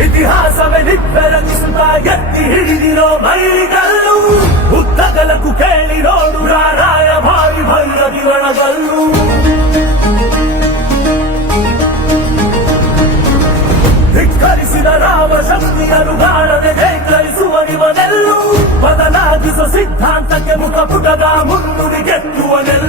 ಇತಿಹಾಸವೇ ನಿಬ್ಬೆರಗಿಸುತ್ತ ಎತ್ತಿ ಹಿಡಿದಿರೋ ಮೈಲಿಗಲ್ಲು. ಉದ್ದಗಲಕ್ಕೂ ಕೇಳಿ ನೋಡು ರಾರಾಯ ಭಾರಿ ಭೈರವಿ ಒಳಗಲ್ಲು ಧಿಕ್ಕರಿಸಿದ ರಾಮ ಶಕ್ತಿಯನ್ನು ಕಾಣದೆ ಜೈಕರಿಸುವ ನಿಮನೆಲ್ಲೂ ಬದಲಾಗಿಸೋ ಸಿದ್ಧಾಂತಕ್ಕೆ ಮುಖಪುಟದ ಮುನ್ನುಡಿ ಗೆದ್ದುವನೆಲ್ಲ